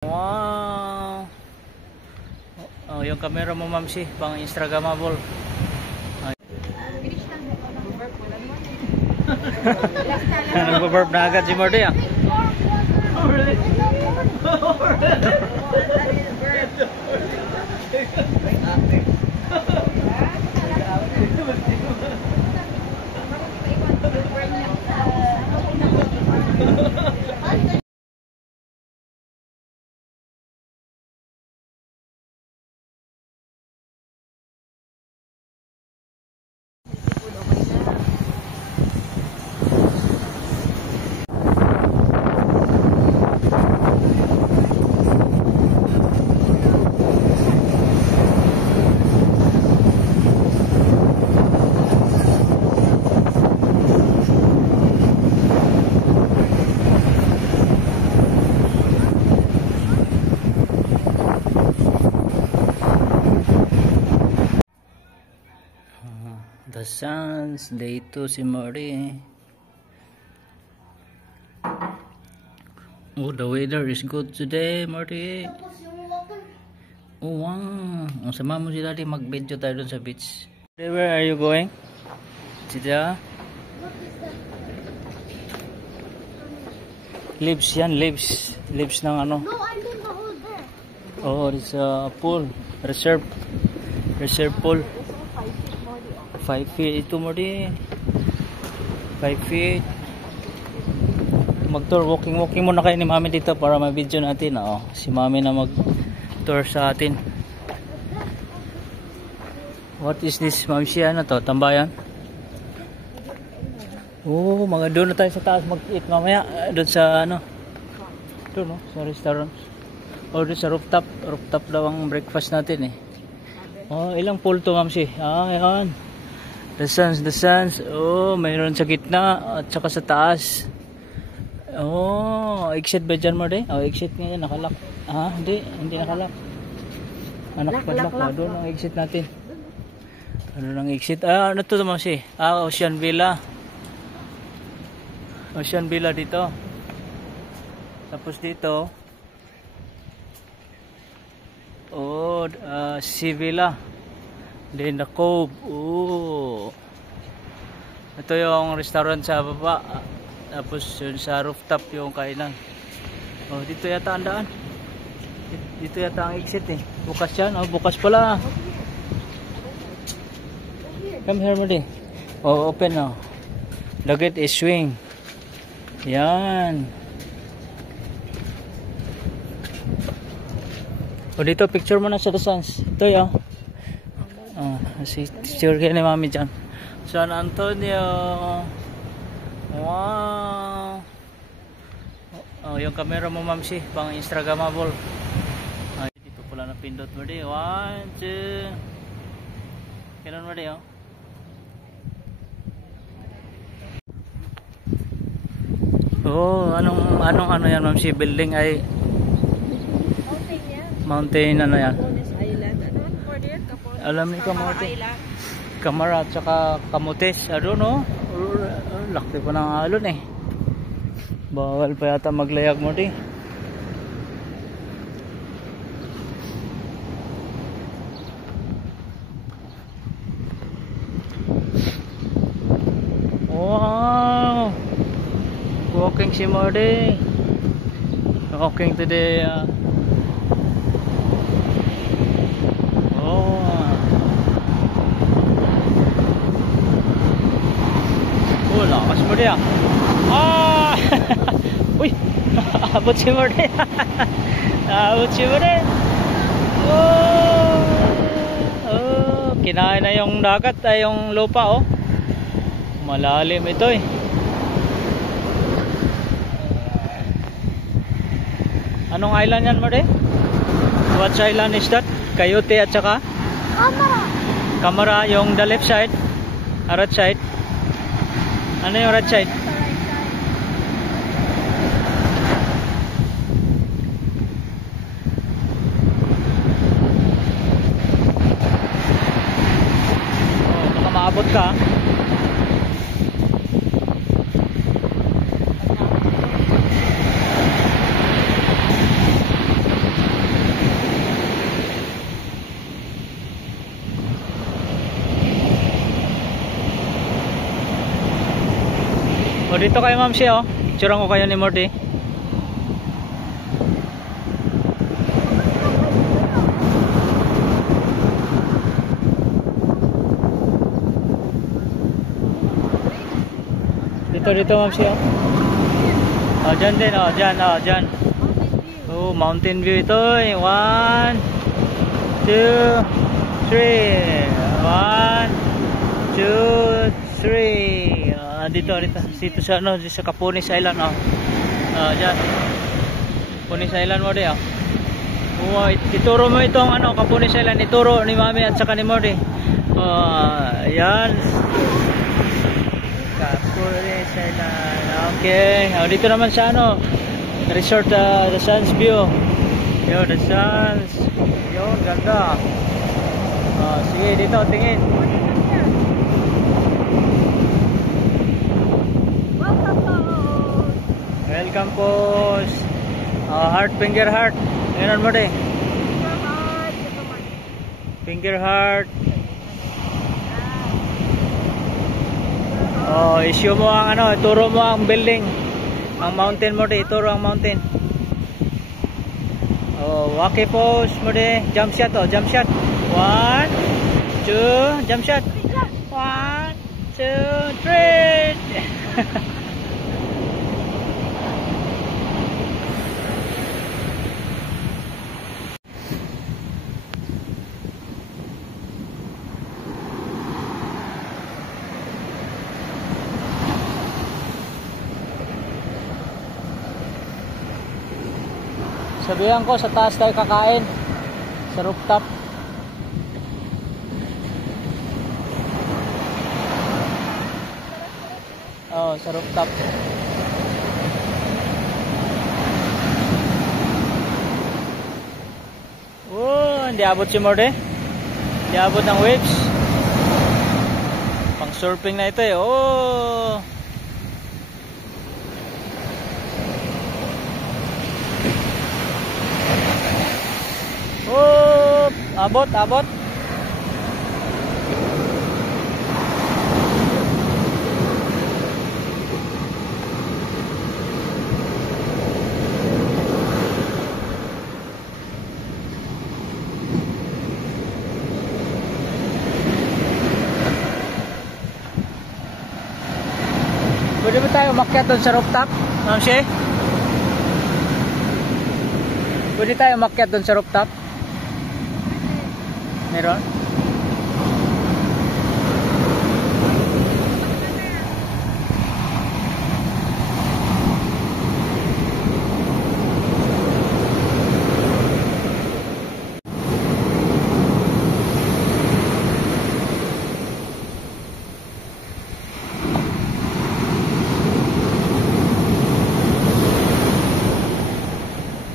Wow. Oh, yung camera mo, Mamsi, pang Instagramable. Nagbaburp na agad si Morty ah. The Suns, day 2 si Morty. Oh, the weather is good today, Morty. Oh, wow. Ang sama mo si Daddy, mag-video tayo dun sa beach. Where are you going? Sida? Leaves yan, leaves. Leaves ng ano? No, I mean the hole there. Oh, it's a pool. Reserve pool. 5 feet ito mo di 5 feet. Mag-tour, walking muna kayo ni Mami dito para ma-video natin. Oh, si Mami na mag-tour sa atin. What is this, Mami? Siya na to, tambayan. Oh, mga doon na tayo sa taas mag-eat mamaya. Doon sa ano, doon no, sa restaurant. O doon sa rooftop daw ang breakfast natin eh. Oh, ilang pool to, Mami? Ah, yan. The Suns. Oh, mayroon sa gitna at saka sa taas. Oh, exit ba dyan mo de? Oh, exit nga yan, nakalak. Ah, hindi nakalak. Anak padlak. Doon ang exit natin. Ano ang exit? Ah, ano to naman si? Ah, Ocean Villa dito. Tapos dito. Oh, Sea Villa. Then the Cove. Oh. Ito yung restaurant sa baba. Tapos yun sa rooftop yung kainan. Oh, dito yata ang daan. Dito yata ang exit eh. Bukas yan. Oh, bukas pala. Come here, Modi. Oh, open now. The gate is swing. Yan. Oh, dito picture mo na sa The Suns. Ito yun. Si teacher kayo ni Mami dyan. San Antonio. Wow. Oh, yung camera mo, Mamsi, pang Instagramable. Ay, dito pala na pindot mo di. 1, 2. Kailan mo di, oh. Oh, anong yan, Mamsi? Building ay mountain ano yan? Alam ni Kamote. Kamara at saka Kamotes. I don't know. Lakti pa ng alon eh. Bawal pa yata maglayag mo di. Wow. Walking si Morty. Walking to the lakas mo diyan. Ah! Uy! Abot si Morty. Abot si Morty. Oh! Oh! Kinain na yung dagat ay yung lupa oh. Malalim ito eh. Anong island yan, Morty? What island is that? Coyote at saka? Camara yung the left side. Right side. Ano yung right side? Oh, baka maabot ka. dito kayo ma'am siya, oh. Picturean ko kayo ni Morty. Dito ma'am siya. Oh, dyan din, oh, dyan, oh, dyan. Oh, mountain view ito, eh. 1, 2, 3. 1, 2, 3. Dito sa ano, sa Capones Island, oh. Dyan. Capones Island mo di, oh. Oh, ituro mo itong ano, Capones Island, ituro ni Mami at saka ni Morty. Yan. Capones Island. Okay. Oh, dito naman sa ano, resort, the Suns view. Yo, the Suns. Yo, ganda. Sige, dito tingin. Welcome po. Heart, finger heart. Ngayon mo de. Finger heart. Issue mo ang ano, ituro mo ang building. Ang mountain mo de, ituro ang mountain. Waki pose mo de. Jump shot, jump shot. 1, 2, jump shot. 1, 2, 3. Sabihan ko, sa taas tayo kakain. Sa rooftop. Sa rooftop. Hindi abot si Morty. Hindi abot ng waves. Pang surfing na ito, eh. Abot. Pwede ba tayo umakyat doon sa rooftop, Ma'am Shea? Pwede tayo umakyat doon sa rooftop? Meron?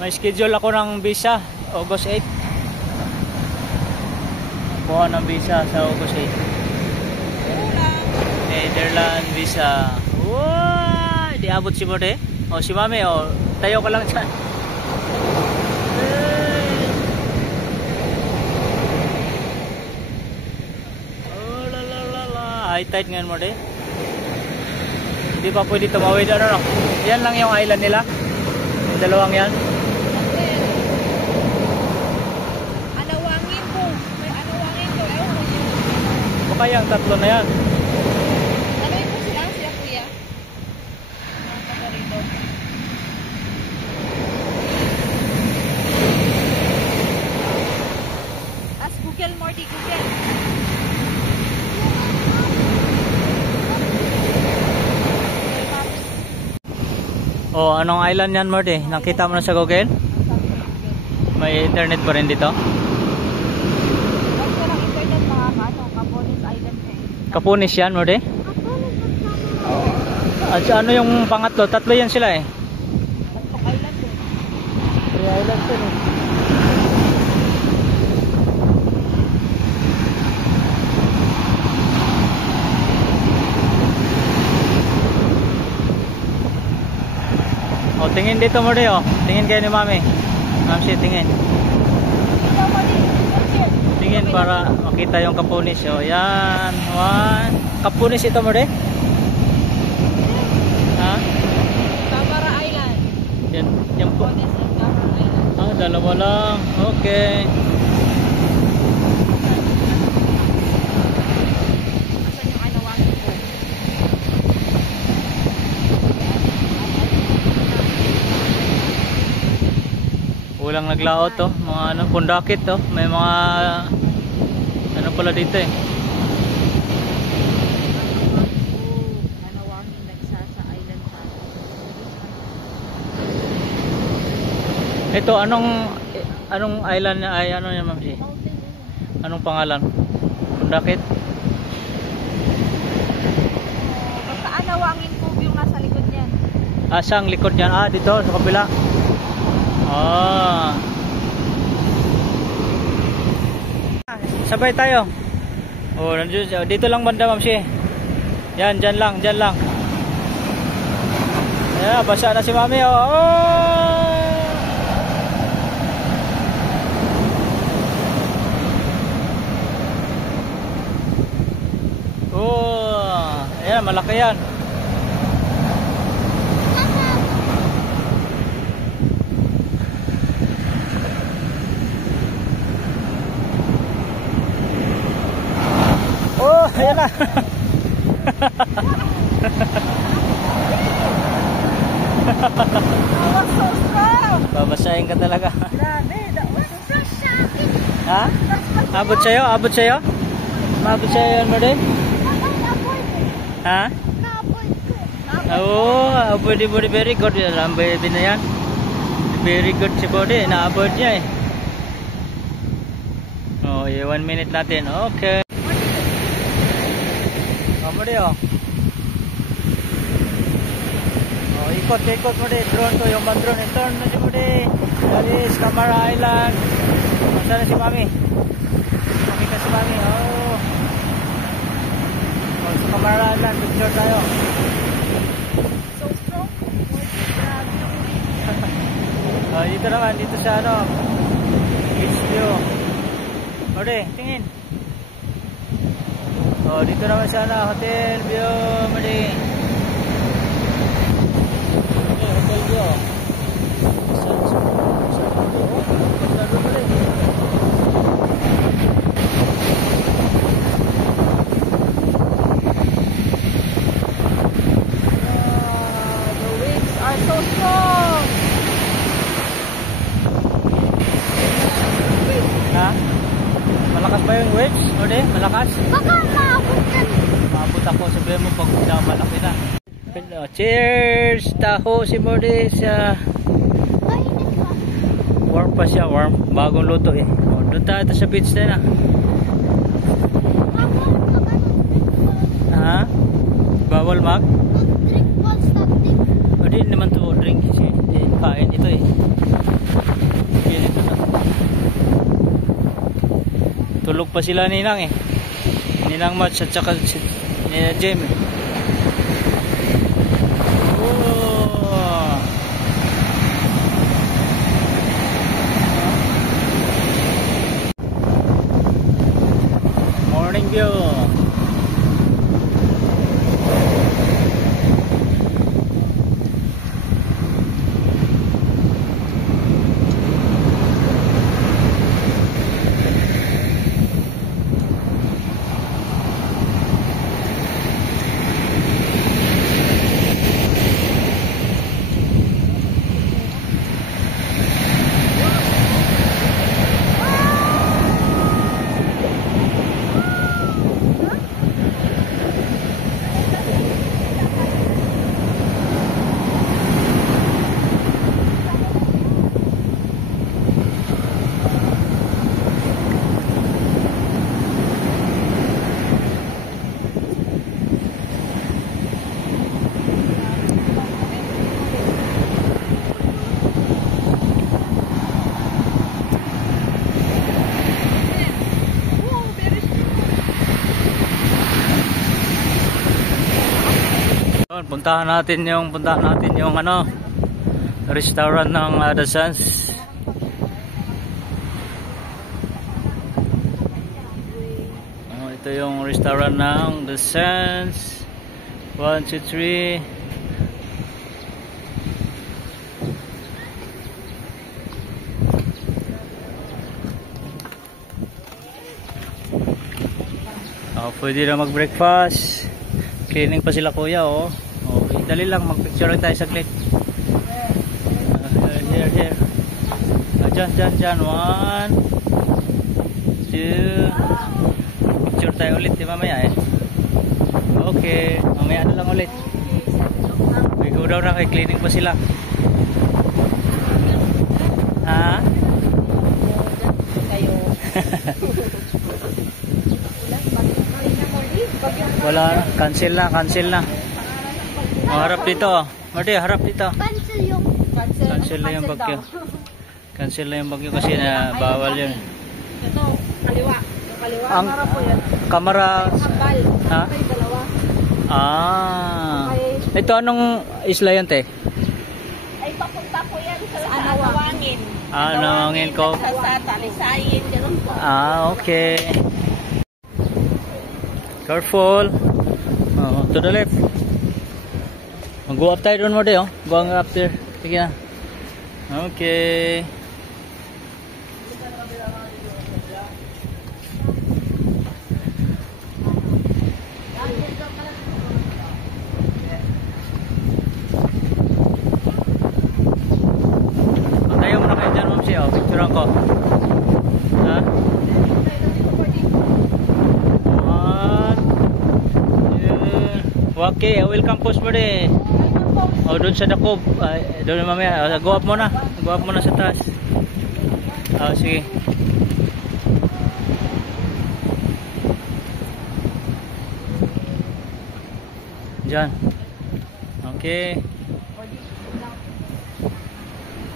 May schedule ako ng visa, August 8. Kuha ng visa sa August 8. Netherlands visa. Wow! Di abot si Morty. Si Mami, tayo ka lang dyan. High tide ngayon, Morty. Hindi pa pwede tumawid. Ano? Yan lang yung island nila. Yung dalawang yan. Kaya ang tatlo na yan. Ano yung po sila kuya? Mga paborito. Ask Google, Morty, Google. Anong island yan, Morty? Nakita mo na sa Google? May internet pa rin dito? Capones yan, Morty? At ano yung pangatlo? Tatlo yan sila, eh. Island eh. 3 islands yan, eh. Tingin dito, Morty, tingin kayo ni Mami. Ma'am Shea, tingin. Tingin para makita yung Capones. Yan. 1. Capones ito, Morty? dalawa lang. Okay. Asan yung anawangin ko? Walang naglaot to. Mga ano, pundakit to. May mga ano pala dito eh. Anawangin nagsasa island pa. Ito, anong island na ay ano yan, ma'am? Anong pangalan? Pundakit? Basta anawangin ko yung nasa likod niyan. Asang likod niyan? Ah, dito sa kabila. Ah. Sabay tayo. Oh, nandiyo dito lang banda, ma'am si. Yan, diyan lang, diyan lang. Ayan, basa na si mami. Oh. Oh, ayan, malaki yan. Oh, ayan na. I was so strong! Babasahin ka talaga. Grabe, that was so shocking! Ha? Abot sa'yo? Abot sa'yo? Mabot sa'yo yan mo din? Ha? Oo, pwede very good. Alam baby na yan. Very good si body. Naabot niya eh. Oh, 1 minute natin. Okay. Kamu deh oh. Oh, ikot mo deh. Drone to, yung drone. Turn na si mo deh. Dari Camara Island. Masa na si mami? Mami ka si mami. Oh. Oh, sa Camara Island. Picture tayo. So strong. Grabe. Oh, dito naman. Dito sa ano. Beach view. Oh, deh. Tingin. Oh, dito naman sana hotel view mali. Okay, hotel view. The waves are so strong. Ha? Malakas ba yung waves? O di? Malakas? Baka maabot yan. Maabot ako. Sabihin mo pag malaki na. Cheers! Taho si Modi sa... Warm pa siya. Warm. Bagong luto eh. O, doon tayo sa beach din ah. Ha? Bawal mag? O di naman to drink. Kain ito eh. Ito na. Tulog pa sila Ninang eh. Ninang Match at saka Nina Jem eh. Oh. Morning view. Puntahan natin yung ano restaurant ng The Sands. Oh, ito yung restaurant ng The Sands. 1, 2, 3. Pwede na mag-breakfast. Cleaning pa sila kuya, oh. Okay, dali lang, mag-picture lang tayo saglit. Here. Dyan. 1, 2. Picture tayo ulit, di mamaya eh. Okay, mamaya na lang ulit. Bigo daw na kay cleaning pa sila. Ha? Kayo. Wala na, cancel na. Harap dito, oh. Marty, harap dito. Cancel na yung bagyo. Cancel na yung bagyo kasi na bawal yun. Ito, kaliwa. Yung kaliwa. Ang Kamera po yan. kamera. Kambal. Ha? Ay, dalawa. Ito anong isla yan, te? Ay, papunta po yan sa Anawangin. Anawangin ko. Sa Talisayin, ganun po. Okay. Careful. To the left. Mag-go up tayo doon mo de, oh. Going up there. Sige na. Okay. Tayo muna kayo dyan, Mamsi, oh. Picturean ko. Ha? Okay, welcome post mo de. Oh, doon sa Dakob. Doon mamaya. Go up muna. Go up muna sa taas. Sige. Diyan. Okay.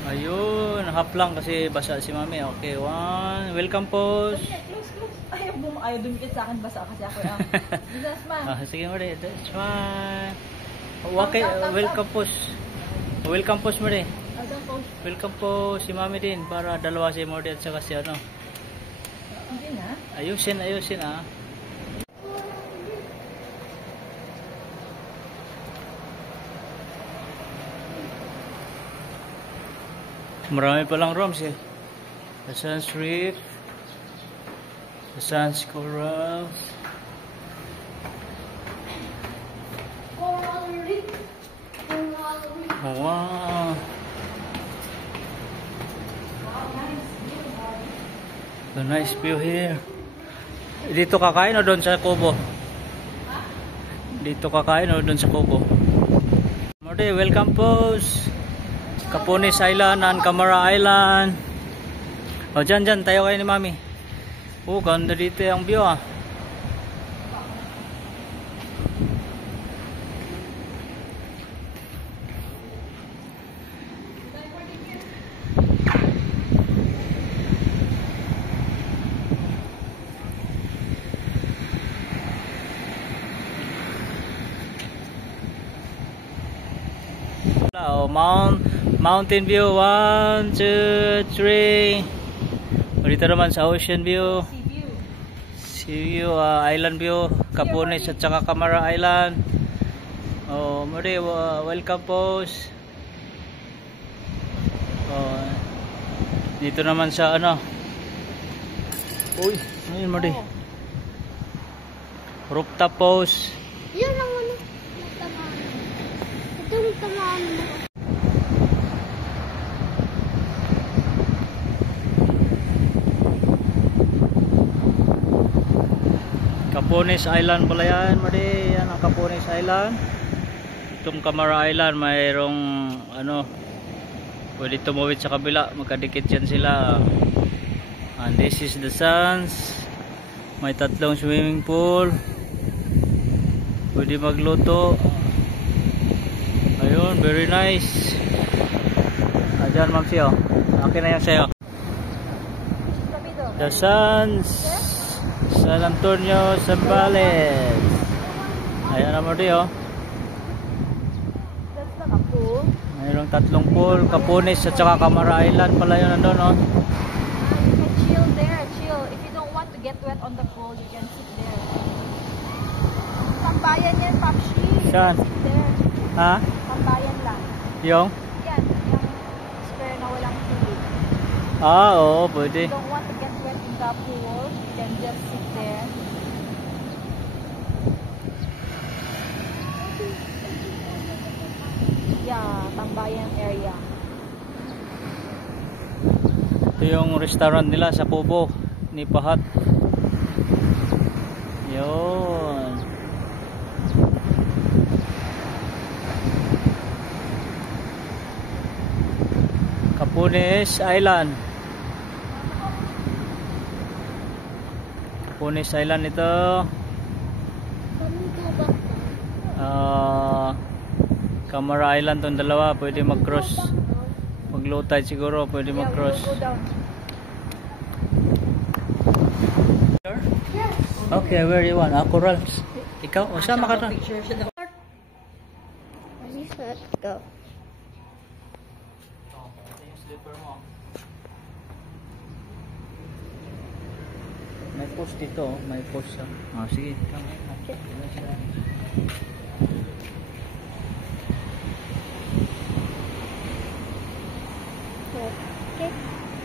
Ayun, half lang kasi basa si Mami. Okay, 1. Welcome post. Ayaw dumikit sa akin basa kasi ako yung businessman. Sige mo de. That's fine. Okay, welcome post. Welcome post mo de. Welcome po si Mami din para dalawa si Mordy at saka si ano. Hindi na? Ayusin Marami palang rooms eh. The Sands Reef, the Sands Corals. Wow. The nice view here. Dito kakain o doon sa kubo? Dito kakain o doon sa kubo? Morty, welcome post. Capones Island and Camara Island. O dyan tayo kayo ni Mami. Ganda dito yung view ah. Mountain view 1, 2, 3. Dito naman sa ocean view, sea view, island view, Capones at saka Camara Island. Mari, welcome post. Dito naman sa ano. Uy, ano yun Mari? Rooftop post. Yan ang ano. Ito yung tamaan mo. Capones Island pala yan, Mari. Yan ang Capones Island. Itong Camara Island, mayroong ano, pwede tumawid sa kabila, magkadikit yan sila. And this is the Sands. May 3 swimming pool. Pwede magluto. Ayun, very nice. Diyan, Ma'am Sio. Akin na yan sa'yo. The Sands, San Antonio, Zambales. Ayan naman rin, oh. That's not a pool. Mayroong 3 pool, Capones at saka Camara Island pala yun nandun, oh. You can chill there, chill. If you don't want to get wet on the pool, you can sit there. Sambayan yan, Papshi. Saan? Sit there. Ha? Sambayan lang. Yung? Yan, yung square na walang tubig. Oo, pwede. If you don't want to get wet in the pool, you can just sit there. Yeah, Tambayan area. Ito yung restaurant nila sa Kubo ni Pahat. Yun. Capunes Island. Capunes Island ito. Camara Island tong dalawa, pwede mag-cross. Pag low tide siguro, pwede mag-cross. Go down. Okay, where you want? Corals. Ikaw, o sama ka na? Go. May post dito, may post. Sige. Okay.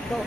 Go.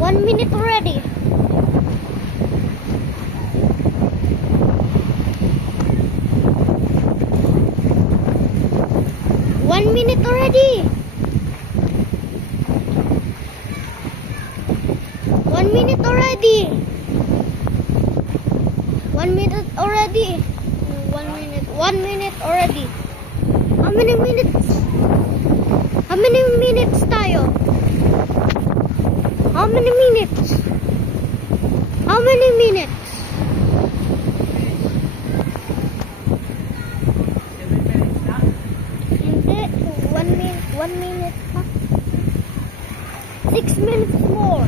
One minute already. One minute already. 1 minute already. 1 minute already. 1 minute. 1 minute already. How many minutes? How many minutes tayo? How many minutes? How many minutes? Hindi. 1 minute. 1 minute pa. 6 minutes more.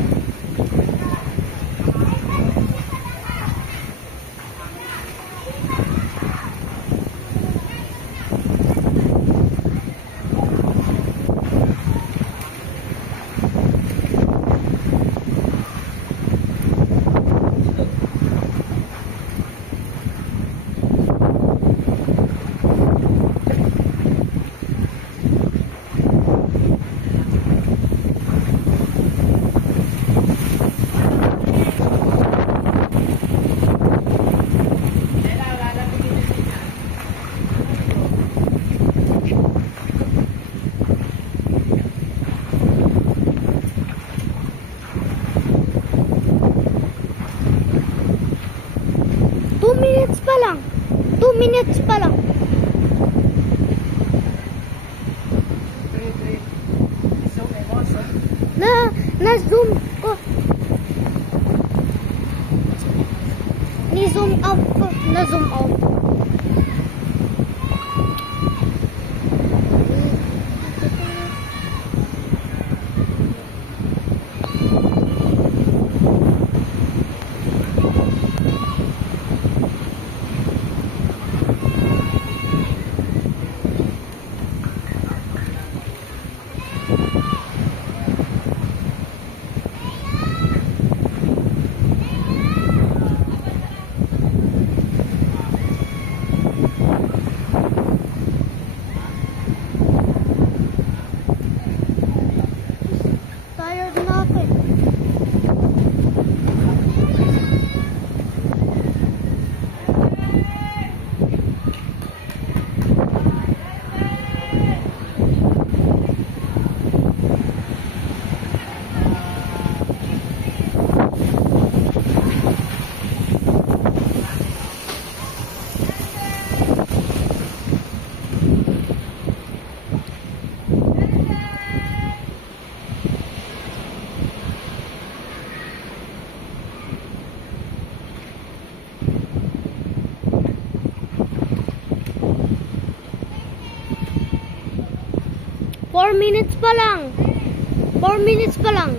Minutes pa lang. Na-zoom ko. Ni-zoom out ko. Na-zoom out. 4 minutes pa lang. 4 minutes pa lang.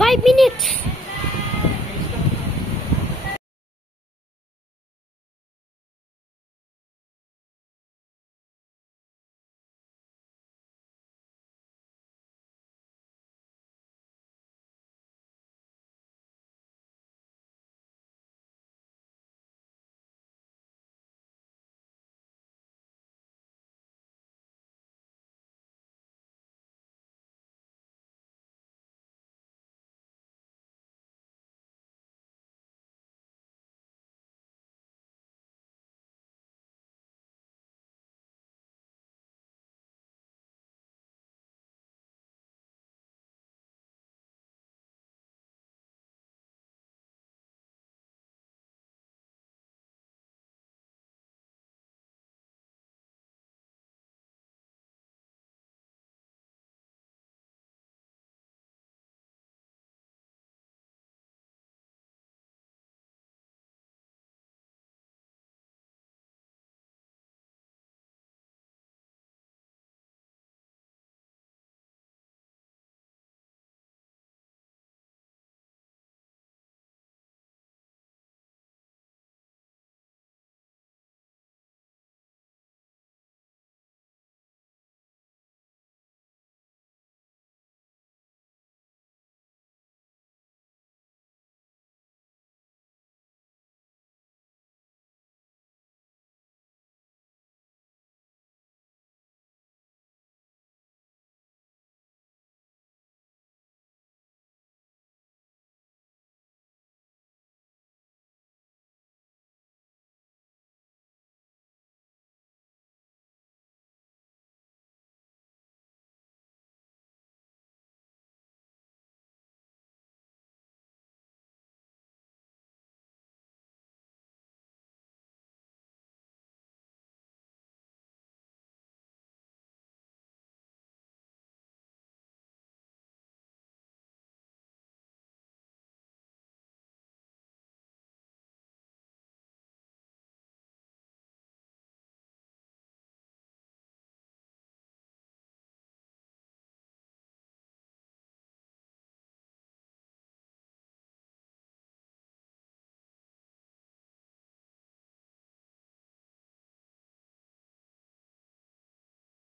Five minutes.